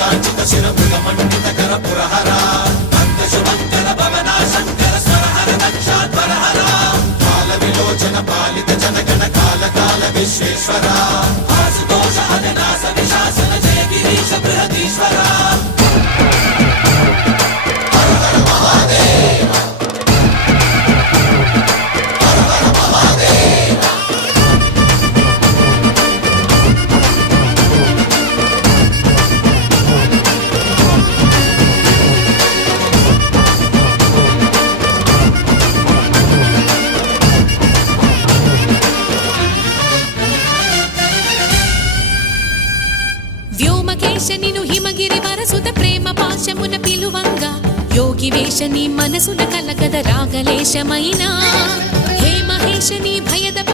కాంచిత శిరమృగ మండిత కర పురహర భక్త శుభంకర భవనా శంకర స్వరహర దక్షాధ్వరహర కాల విలోచన పాలిత జనగణ కాల కాల విశ్వేశ్వర ఆశుతోష హరనాశ విశాసన జయ గిరీశ బృహదీశ్వర వ్యోమకేశనిను హిమగిరి వరసుత ప్రేమ పాశమున పిలువంగా యోగి వేషని మనసున కలగద రాగలేశమైనా హే మహేశని భయద